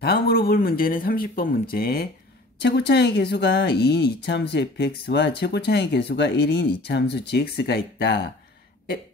다음으로 볼 문제는 30번 문제. 최고차의 개수가 2인 이차함수 fx와 최고차의 개수가 1인 이차함수 gx가 있다.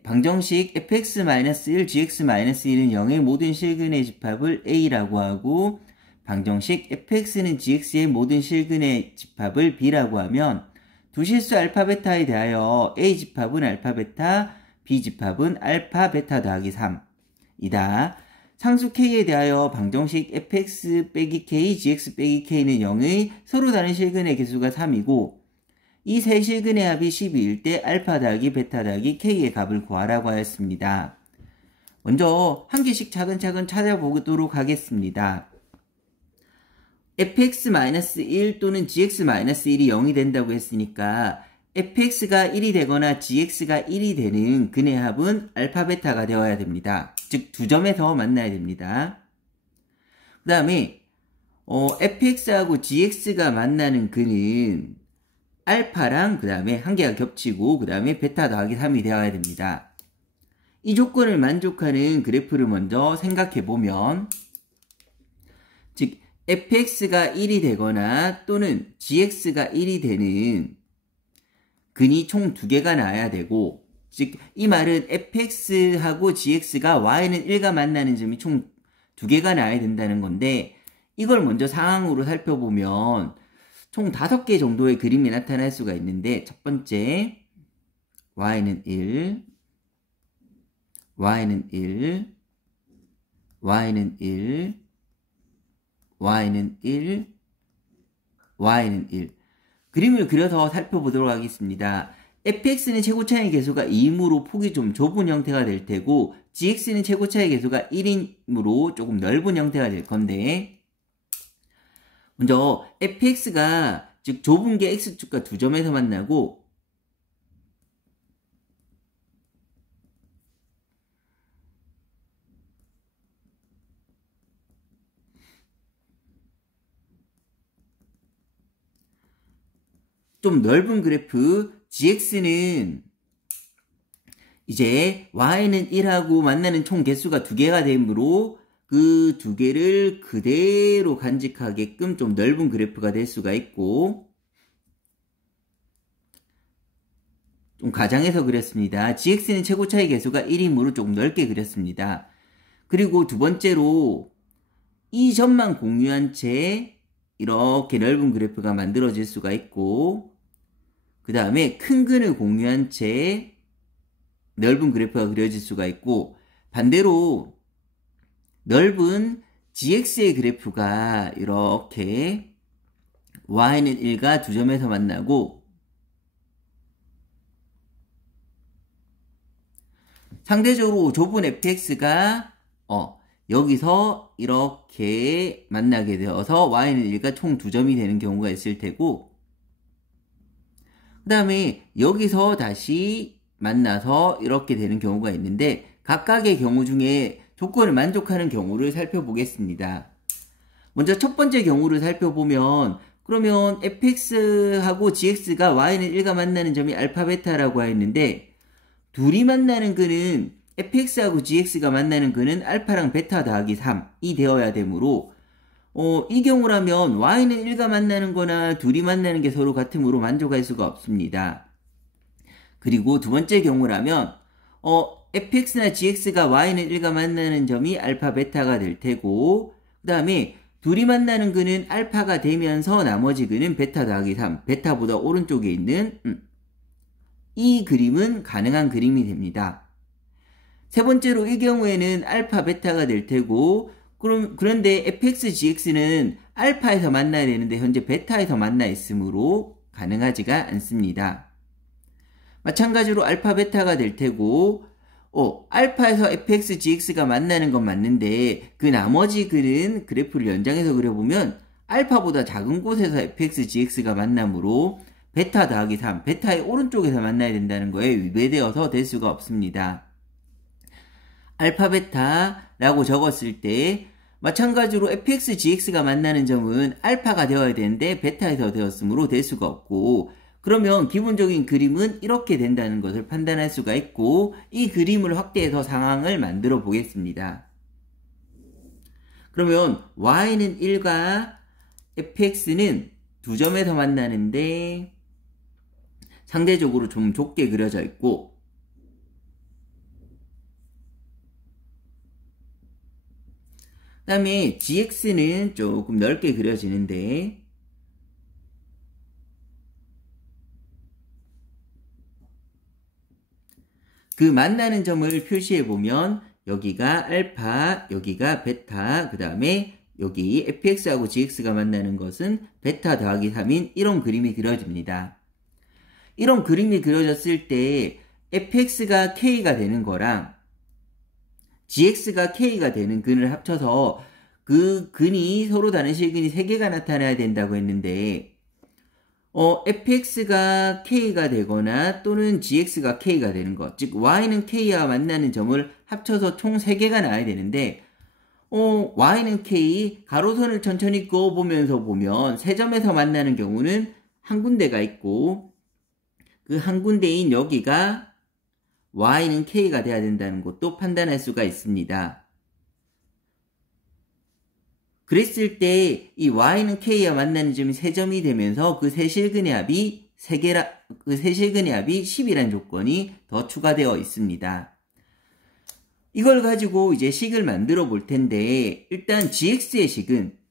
방정식 fx-1, gx-1은 0의 모든 실근의 집합을 a라고 하고, 방정식 fx는 gx의 모든 실근의 집합을 b라고 하면 두 실수 알파 베타에 대하여 a 집합은 알파 베타, b 집합은 알파 베타 더하기 3이다. 상수 k에 대하여 방정식 fx 빼기 k, gx 빼기 k는 0의 서로 다른 실근의 개수가 3이고, 이 세 실근의 합이 12일 때 알파 더하기 베타 더하기 k의 값을 구하라고 하였습니다. 먼저 한 개씩 차근차근 찾아보도록 하겠습니다. fx-1 또는 gx-1이 0이 된다고 했으니까 fx가 1이 되거나 gx가 1이 되는 근의 합은 알파 베타가 되어야 됩니다. 즉 두 점에서 만나야 됩니다. 그 다음에 fx하고 gx가 만나는 근은 알파랑 그 다음에 한 개가 겹치고 그 다음에 베타 더하기 3이 되어야 됩니다. 이 조건을 만족하는 그래프를 먼저 생각해보면, 즉 fx가 1이 되거나 또는 gx가 1이 되는 근이 총 2개가 나와야 되고, 즉 이 말은 fx하고 gx가 y는 1과 만나는 점이 총 2개가 나와야 된다는 건데, 이걸 먼저 상황으로 살펴보면 총 5개 정도의 그림이 나타날 수가 있는데, 첫 번째 y는 1, y는 1, y는 1, y는 1, y는 1. 그림을 그려서 살펴보도록 하겠습니다. fx는 최고차의 개수가 2이므로 폭이 좀 좁은 형태가 될 테고, gx는 최고차의 개수가 1이므로 조금 넓은 형태가 될 건데, 먼저 fx가 즉 좁은 게 x축과 두 점에서 만나고, 좀 넓은 그래프 gx는 이제 y는 1하고 만나는 총 개수가 2개가 되므로 그 2개를 그대로 간직하게끔 좀 넓은 그래프가 될 수가 있고, 좀 가장해서 그렸습니다. gx는 최고차의 개수가 1이므로 조금 넓게 그렸습니다. 그리고 두 번째로 이 점만 공유한 채 이렇게 넓은 그래프가 만들어질 수가 있고, 그 다음에 큰 근을 공유한 채 넓은 그래프가 그려질 수가 있고, 반대로 넓은 gx의 그래프가 이렇게 y는 1과 두 점에서 만나고, 상대적으로 좁은 fx가 여기서 이렇게 만나게 되어서 y는 1과 총 2점이 되는 경우가 있을 테고, 그 다음에 여기서 다시 만나서 이렇게 되는 경우가 있는데, 각각의 경우 중에 조건을 만족하는 경우를 살펴보겠습니다. 먼저 첫 번째 경우를 살펴보면, 그러면 fx하고 gx가 y는 1과 만나는 점이 알파 베타라고 했는데, 둘이 만나는 근은 fx하고 gx가 만나는 근은 알파랑 베타 더하기 3이 되어야 되므로, 이 경우라면 y는 1과 만나는 거나 둘이 만나는 게 서로 같으므로 만족할 수가 없습니다. 그리고 두 번째 경우라면 fx나 gx가 y는 1과 만나는 점이 알파 베타가 될 테고, 그 다음에 둘이 만나는 근은 알파가 되면서 나머지 근은 베타 더하기 3, 베타보다 오른쪽에 있는 이 그림은 가능한 그림이 됩니다. 세 번째로 이 경우에는 알파 베타가 될 테고, 그런데 fx, gx는 알파에서 만나야 되는데 현재 베타에서 만나 있으므로 가능하지가 않습니다. 마찬가지로 알파 베타가 될 테고, 알파에서 fx, gx가 만나는 건 맞는데 그 나머지 근은 그래프를 연장해서 그려보면 알파보다 작은 곳에서 fx, gx가 만나므로 베타 더하기 3, 베타의 오른쪽에서 만나야 된다는 거에 위배되어서 될 수가 없습니다. 알파 베타라고 적었을 때 마찬가지로 fx, gx가 만나는 점은 알파가 되어야 되는데 베타에서 되었으므로 될 수가 없고, 그러면 기본적인 그림은 이렇게 된다는 것을 판단할 수가 있고, 이 그림을 확대해서 상황을 만들어 보겠습니다. 그러면 y는 1과 fx는 두 점에서 만나는데 상대적으로 좀 좁게 그려져 있고, 그 다음에 gx는 조금 넓게 그려지는데, 그 만나는 점을 표시해 보면 여기가 알파, 여기가 베타, 그 다음에 여기 fx하고 gx가 만나는 것은 베타 더하기 3인 이런 그림이 그려집니다. 이런 그림이 그려졌을 때 fx가 k가 되는 거랑 gx가 k가 되는 근을 합쳐서 그 근이 서로 다른 실근이 3개가 나타나야 된다고 했는데, fx가 k가 되거나 또는 gx가 k가 되는 것, 즉 y는 k와 만나는 점을 합쳐서 총 3개가 나와야 되는데, y는 k, 가로선을 천천히 그어보면서 보면 세 점에서 만나는 경우는 한 군데가 있고, 그 한 군데인 여기가 y는 k가 돼야 된다는 것도 판단할 수가 있습니다. 그랬을 때 이 y는 k와 만나는 점이 3점이 되면서 그 세 실근의 합이 10이라는 조건이 더 추가되어 있습니다. 이걸 가지고 이제 식을 만들어 볼 텐데, 일단 gx의 식은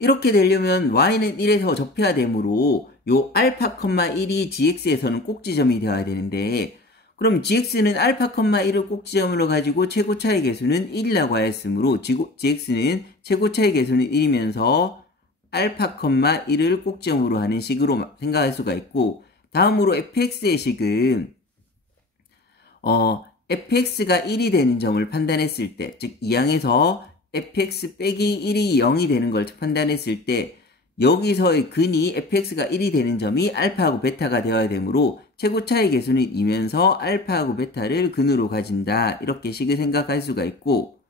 이렇게 되려면 y는 1에서 접해야 되므로 요 알파, 1이 gx에서는 꼭지점이 되어야 되는데, 그럼 gx는 알파, 1을 꼭지점으로 가지고 최고차의 개수는 1이라고 하였으므로 gx는 최고차의 개수는 1이면서 알파, 1을 꼭지점으로 하는 식으로 생각할 수가 있고, 다음으로 fx의 식은 fx가 1이 되는 점을 판단했을 때, 즉 이항에서 fx 빼기 1이 0이 되는 걸 판단했을 때 여기서의 근이 fx가 1이 되는 점이 알파하고 베타가 되어야 되므로 최고차의 개수는 2면서 알파하고 베타를 근으로 가진다, 이렇게 식을 생각할 수가 있고,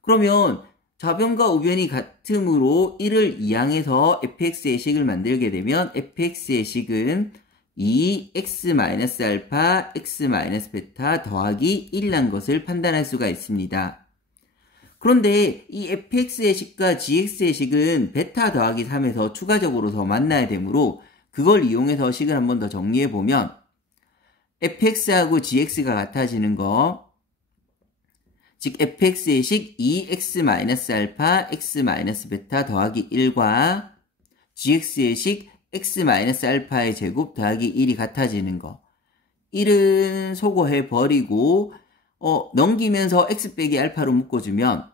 그러면 좌변과 우변이 같으므로 1을 이항해서 fx의 식을 만들게 되면 fx의 식은 2x-알파, x-베타 더하기 1이라는 것을 판단할 수가 있습니다. 그런데 이 fx의 식과 gx의 식은 베타 더하기 3에서 추가적으로 더 만나야 되므로 그걸 이용해서 식을 한 번 더 정리해 보면 fx하고 gx가 같아지는 거, 즉 fx의 식 2x-알파, x-베타 더하기 1과 gx의 식 x-알파의 제곱 더하기 1이 같아지는 거, 1은 소거해 버리고 넘기면서 x 빼기 알파로 묶어주면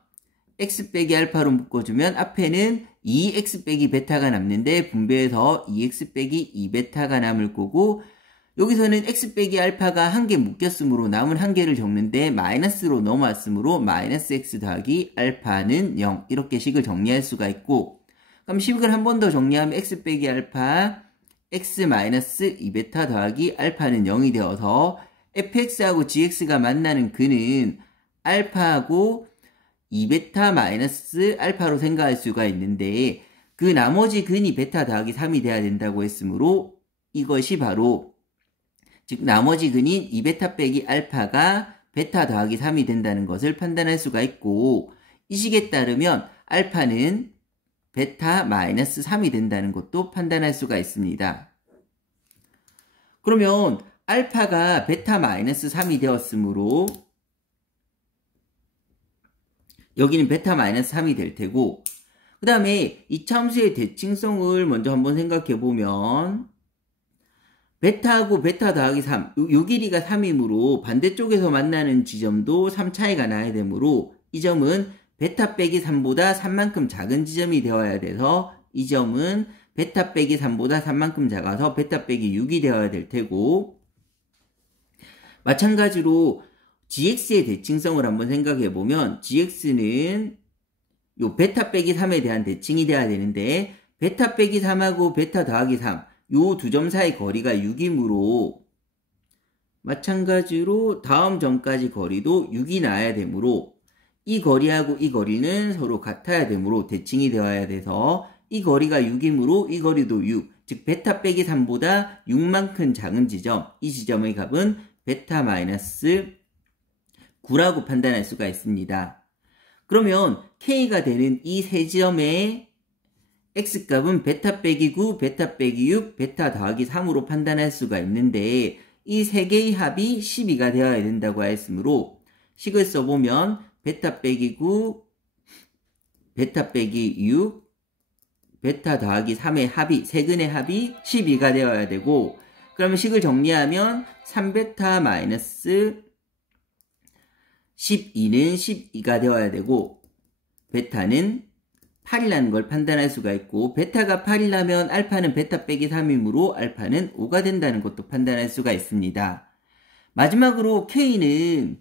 앞에는 2x 빼기 베타가 남는데 분배해서 2x 빼기 2베타가 남을 거고, 여기서는 x 빼기 알파가 한 개 묶였으므로 남은 한 개를 적는데 마이너스로 넘어왔으므로 마이너스 x 더하기 알파는 0, 이렇게 식을 정리할 수가 있고, 그럼 식을 한 번 더 정리하면 x 빼기 알파 x 마이너스 2베타 더하기 알파는 0이 되어서 fx하고 gx가 만나는 근은 알파하고 2베타 마이너스 알파로 생각할 수가 있는데, 그 나머지 근이 베타 더하기 3이 돼야 된다고 했으므로 이것이 바로, 즉 나머지 근인 2베타 빼기 알파가 베타 더하기 3이 된다는 것을 판단할 수가 있고, 이 식에 따르면 알파는 베타 마이너스 3이 된다는 것도 판단할 수가 있습니다. 그러면 알파가 베타 마이너스 3이 되었으므로 여기는 베타 마이너스 3이 될 테고, 그 다음에 이차함수의 대칭성을 먼저 한번 생각해 보면 베타하고 베타 더하기 3, 요 길이가 3이므로 반대쪽에서 만나는 지점도 3 차이가 나야 되므로 이 점은 베타 빼기 3보다 3만큼 작은 지점이 되어야 돼서 이 점은 베타 빼기 3보다 3만큼 작아서 베타 빼기 6이 되어야 될 테고, 마찬가지로 gx의 대칭성을 한번 생각해 보면 gx는 요 베타 빼기 3에 대한 대칭이 돼야 되는데, 베타 빼기 3하고 베타 더하기 3, 요 두 점 사이 거리가 6이므로 마찬가지로 다음 점까지 거리도 6이 나야 되므로 이 거리하고 이 거리는 서로 같아야 되므로 대칭이 되어야 돼서 이 거리가 6이므로 이 거리도 6, 즉 베타 빼기 3보다 6만큼 작은 지점, 이 지점의 값은 베타 마이너스 9라고 판단할 수가 있습니다. 그러면 K가 되는 이 세 점의 X값은 베타 빼기 9, 베타 빼기 6, 베타 더하기 3으로 판단할 수가 있는데 이 세 개의 합이 12가 되어야 된다고 하였으므로 식을 써보면 베타 빼기 9, 베타 빼기 6, 베타 더하기 3의 합이, 세근의 합이 12가 되어야 되고, 그러면 식을 정리하면 3베타 마이너스 12는 12가 되어야 되고, 베타는 8이라는 걸 판단할 수가 있고, 베타가 8이라면 알파는 베타 빼기 3이므로 알파는 5가 된다는 것도 판단할 수가 있습니다. 마지막으로 K는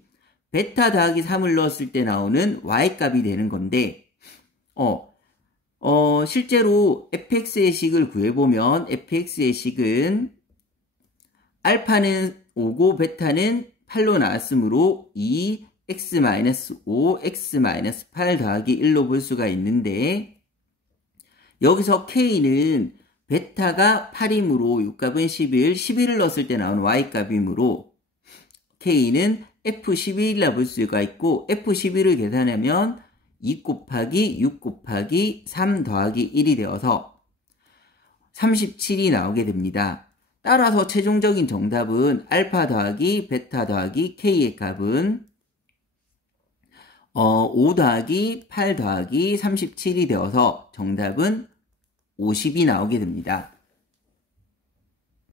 베타 더하기 3을 넣었을 때 나오는 Y값이 되는 건데, 실제로 fx의 식을 구해보면 fx의 식은 알파는 5고 베타는 8로 나왔으므로 2x-5, x-8 더하기 1로 볼 수가 있는데 여기서 k는 베타가 8이므로 U값은 11, 11을 넣었을 때 나오는 Y값이므로 k는 F11이라 볼 수가 있고 F11을 계산하면 2 곱하기 6 곱하기 3 더하기 1이 되어서 37이 나오게 됩니다. 따라서 최종적인 정답은 알파 더하기 베타 더하기 k의 값은 5 더하기 8 더하기 37이 되어서 정답은 50이 나오게 됩니다.